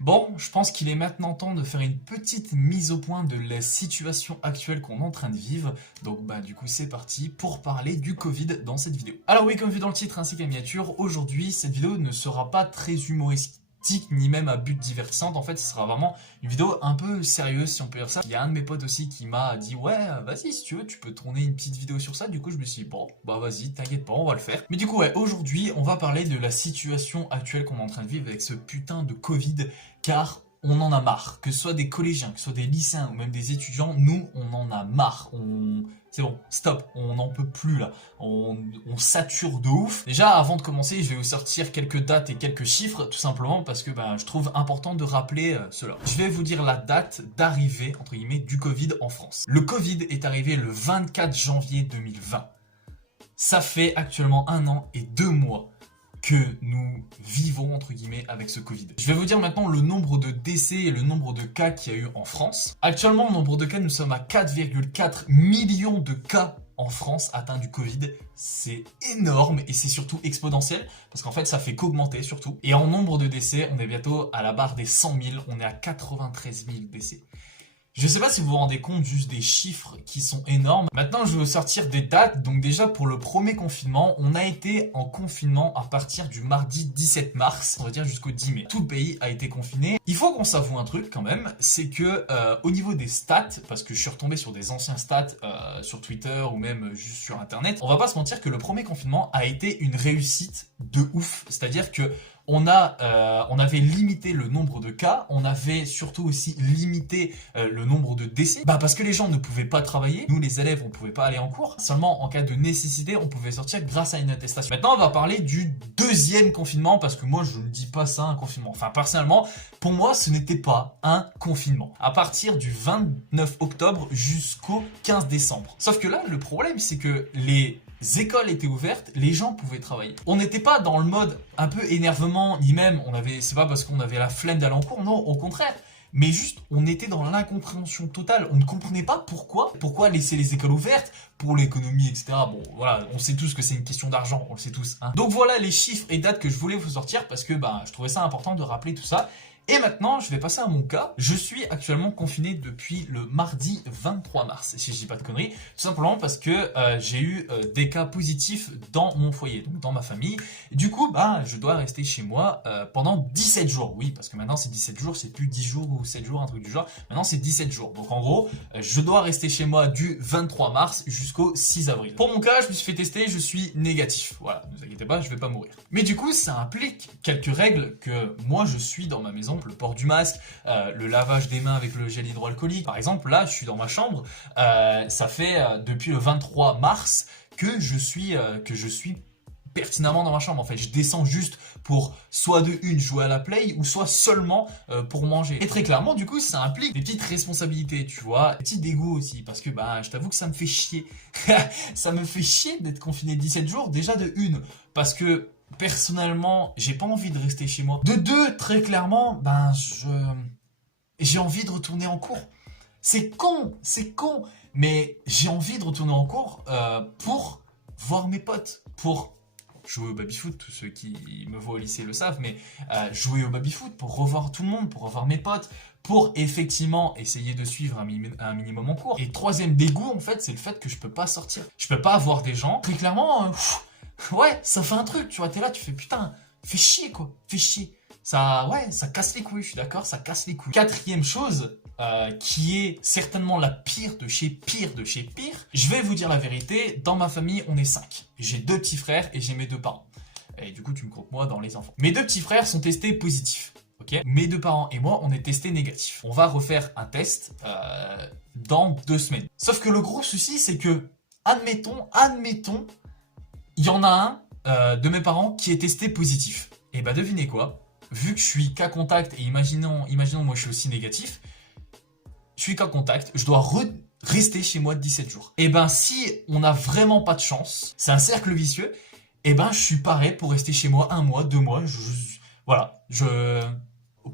Bon, je pense qu'il est maintenant temps de faire une petite mise au point de la situation actuelle qu'on est en train de vivre. Donc du coup c'est parti pour parler du Covid dans cette vidéo. Alors oui, comme vu dans le titre ainsi que la miniature, aujourd'hui cette vidéo ne sera pas très humoristique ni même à but divertissant. En fait ce sera vraiment une vidéo un peu sérieuse si on peut dire ça. Il y a un de mes potes aussi qui m'a dit ouais vas-y si tu veux tu peux tourner une petite vidéo sur ça. Du coup je me suis dit bon bah vas-y t'inquiète pas on va le faire. Mais du coup ouais aujourd'hui on va parler de la situation actuelle qu'on est en train de vivre avec ce putain de Covid car on en a marre. Que ce soit des collégiens, que ce soit des lycéens ou même des étudiants, nous on en a marre. C'est bon, stop, on n'en peut plus là. On sature de ouf. Déjà, avant de commencer, je vais vous sortir quelques dates et quelques chiffres, tout simplement parce que je trouve important de rappeler cela. Je vais vous dire la date d'arrivée, entre guillemets, du Covid en France. Le Covid est arrivé le 24 janvier 2020. Ça fait actuellement 1 an et 2 mois que nous vivons entre guillemets avec ce Covid. Je vais vous dire maintenant le nombre de décès et le nombre de cas qu'il y a eu en France. Actuellement, nombre de cas, nous sommes à 4,4 millions de cas en France atteints du Covid. C'est énorme et c'est surtout exponentiel parce qu'en fait ça fait qu'augmenter surtout. Et en nombre de décès, on est bientôt à la barre des 100 000, on est à 93 000 décès. Je sais pas si vous vous rendez compte juste des chiffres qui sont énormes. Maintenant, je vais vous sortir des dates. Donc déjà, pour le premier confinement, on a été en confinement à partir du mardi 17 mars, on va dire jusqu'au 10 mai. Tout le pays a été confiné. Il faut qu'on s'avoue un truc quand même, c'est que au niveau des stats, parce que je suis retombé sur des anciens stats sur Twitter ou même juste sur Internet, on va pas se mentir que le premier confinement a été une réussite de ouf. C'est-à-dire que on avait limité le nombre de cas, on avait surtout aussi limité le nombre de décès, parce que les gens ne pouvaient pas travailler, nous les élèves on pouvait pas aller en cours, seulement en cas de nécessité on pouvait sortir grâce à une attestation. Maintenant on va parler du deuxième confinement, parce que moi je ne dis pas ça un confinement, enfin personnellement pour moi ce n'était pas un confinement, à partir du 29 octobre jusqu'au 15 décembre. Sauf que là le problème c'est que les écoles étaient ouvertes, les gens pouvaient travailler. On n'était pas dans le mode un peu énervement, ni même c'est pas parce qu'on avait la flemme d'aller en cours, non, au contraire. Mais juste, on était dans l'incompréhension totale. On ne comprenait pas pourquoi laisser les écoles ouvertes pour l'économie, etc. Bon, voilà, on sait tous que c'est une question d'argent, on le sait tous. Hein. Donc voilà les chiffres et dates que je voulais vous sortir parce que je trouvais ça important de rappeler tout ça. Et maintenant, je vais passer à mon cas. Je suis actuellement confiné depuis le mardi 23 mars, si je dis pas de conneries. Tout simplement parce que j'ai eu des cas positifs dans mon foyer, donc dans ma famille. Et du coup, je dois rester chez moi pendant 17 jours. Oui, parce que maintenant c'est 17 jours, c'est plus 10 jours ou 7 jours, un truc du genre. Maintenant c'est 17 jours. Donc en gros, je dois rester chez moi du 23 mars jusqu'au 6 avril. Pour mon cas, je me suis fait tester, je suis négatif. Voilà, ne vous inquiétez pas, je vais pas mourir. Mais du coup, ça implique quelques règles que moi je suis dans ma maison. Le port du masque, le lavage des mains avec le gel hydroalcoolique. Par exemple, là, je suis dans ma chambre, ça fait depuis le 23 mars que je suis pertinemment dans ma chambre. En fait, je descends juste pour soit de une jouer à la play ou soit seulement pour manger. Et très clairement, du coup, ça implique des petites responsabilités, tu vois, des petits dégoûts aussi, parce que je t'avoue que ça me fait chier. Ça me fait chier d'être confiné 17 jours, déjà de une, parce que personnellement, j'ai pas envie de rester chez moi. De deux, très clairement, j'ai envie de retourner en cours. C'est con, mais j'ai envie de retourner en cours pour voir mes potes, pour jouer au baby-foot, tous ceux qui me voient au lycée le savent, mais jouer au baby-foot, pour revoir tout le monde, pour revoir mes potes, pour effectivement essayer de suivre un minimum en cours. Et troisième dégoût, en fait, c'est le fait que je peux pas sortir. Je peux pas voir des gens. Très clairement, ouais, ça fait un truc, tu vois, t'es là, tu fais putain, fais chier quoi, fais chier. Ça casse les couilles, je suis d'accord, ça casse les couilles. Quatrième chose, qui est certainement la pire de chez pire de chez pire, je vais vous dire la vérité, dans ma famille, on est 5. J'ai 2 petits frères et j'ai mes 2 parents. Et du coup, tu me comptes moi dans les enfants. Mes 2 petits frères sont testés positifs. Okay. Mes 2 parents et moi, on est testés négatifs. On va refaire un test dans 2 semaines. Sauf que le gros souci, c'est que, admettons, il y en a un de mes parents qui est testé positif. Et devinez quoi, vu que je suis cas contact, et imaginons moi je suis aussi négatif, je suis cas contact, je dois rester chez moi 17 jours. Et si on n'a vraiment pas de chance, c'est un cercle vicieux, je suis pareil pour rester chez moi 1 mois, 2 mois,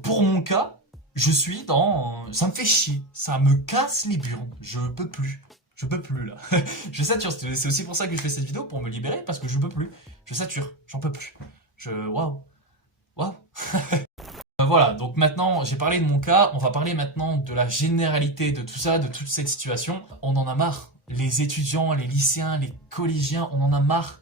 pour mon cas, je suis dans... Ça me fait chier, ça me casse les burnes, je peux plus là. Je sature, c'est aussi pour ça que je fais cette vidéo, pour me libérer, parce que je peux plus. Je sature, j'en peux plus. Waouh. Voilà, donc maintenant j'ai parlé de mon cas, on va parler maintenant de la généralité de tout ça, de toute cette situation. On en a marre. Les étudiants, les lycéens, les collégiens, on en a marre.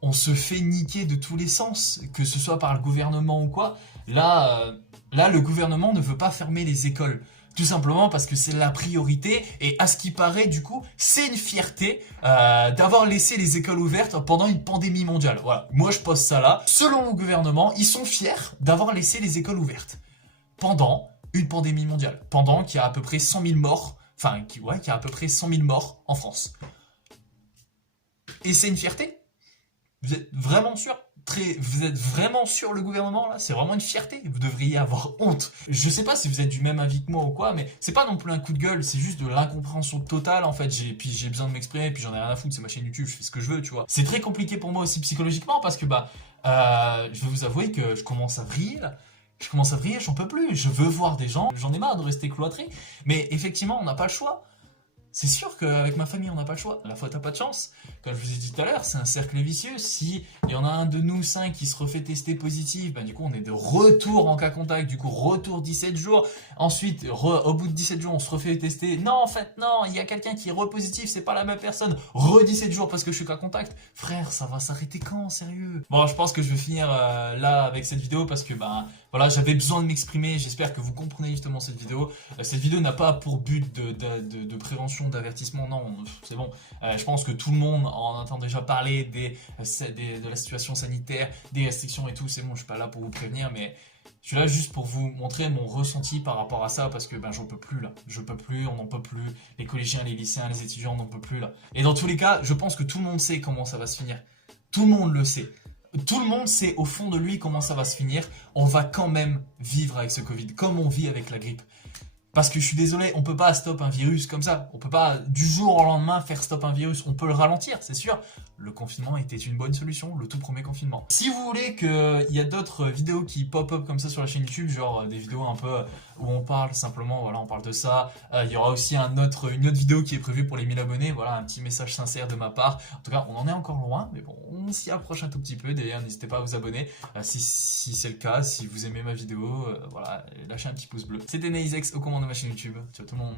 On se fait niquer de tous les sens, que ce soit par le gouvernement ou quoi. Là, le gouvernement ne veut pas fermer les écoles. Tout simplement parce que c'est la priorité et à ce qui paraît du coup c'est une fierté d'avoir laissé les écoles ouvertes pendant une pandémie mondiale. Voilà, moi je pose ça là. Selon le gouvernement, ils sont fiers d'avoir laissé les écoles ouvertes pendant une pandémie mondiale. Pendant qu'il y a à peu près 100 000 morts, qu'il y a à peu près 100 000 morts en France. Et c'est une fierté? Vous êtes vraiment sûr? Vous êtes vraiment sûr le gouvernement là? C'est vraiment une fierté. Vous devriez avoir honte. Je sais pas si vous êtes du même avis que moi ou quoi, mais c'est pas non plus un coup de gueule, c'est juste de l'incompréhension totale en fait. Puis j'ai besoin de m'exprimer, puis j'en ai rien à foutre, c'est ma chaîne YouTube, je fais ce que je veux, tu vois. C'est très compliqué pour moi aussi psychologiquement parce que je vais vous avouer que je commence à vriller là. Je commence à vriller, j'en peux plus. Je veux voir des gens, j'en ai marre de rester cloîtré. Mais effectivement, on n'a pas le choix. C'est sûr qu'avec ma famille, on n'a pas le choix. La fois, t'as pas de chance. Comme je vous ai dit tout à l'heure, c'est un cercle vicieux. Si il y en a un de nous 5 qui se refait tester positif, du coup, on est de retour en cas contact. Du coup, retour 17 jours. Ensuite, au bout de 17 jours, on se refait tester. Non, en fait, non, il y a quelqu'un qui est repositif, c'est pas la même personne. 17 jours parce que je suis cas contact. Frère, ça va s'arrêter quand, sérieux? Bon, je pense que je vais finir là avec cette vidéo parce que, voilà, j'avais besoin de m'exprimer. J'espère que vous comprenez justement cette vidéo. Cette vidéo n'a pas pour but de prévention, d'avertissement, non, c'est bon. Je pense que tout le monde en entend déjà parler de la situation sanitaire, des restrictions et tout, c'est bon, je suis pas là pour vous prévenir, mais je suis là juste pour vous montrer mon ressenti par rapport à ça, parce que j'en peux plus là, je peux plus, on n'en peut plus, les collégiens, les lycéens, les étudiants, on n'en peut plus là. Et dans tous les cas, je pense que tout le monde sait comment ça va se finir. Tout le monde le sait. Tout le monde sait au fond de lui comment ça va se finir. On va quand même vivre avec ce Covid, comme on vit avec la grippe. Parce que je suis désolé, on peut pas stop un virus comme ça. On peut pas du jour au lendemain faire stop un virus. On peut le ralentir, c'est sûr. Le confinement était une bonne solution, le tout premier confinement. Si vous voulez qu'il y a d'autres vidéos qui pop-up comme ça sur la chaîne YouTube, genre des vidéos un peu où on parle simplement, voilà, on parle de ça. Il y aura aussi une autre vidéo qui est prévue pour les 1000 abonnés. Voilà, un petit message sincère de ma part. En tout cas, on en est encore loin, mais bon, on s'y approche un tout petit peu. D'ailleurs, n'hésitez pas à vous abonner si c'est le cas, si vous aimez ma vidéo. Voilà, lâchez un petit pouce bleu. C'était Neizex au commande de ma chaîne YouTube. Ciao tout le monde.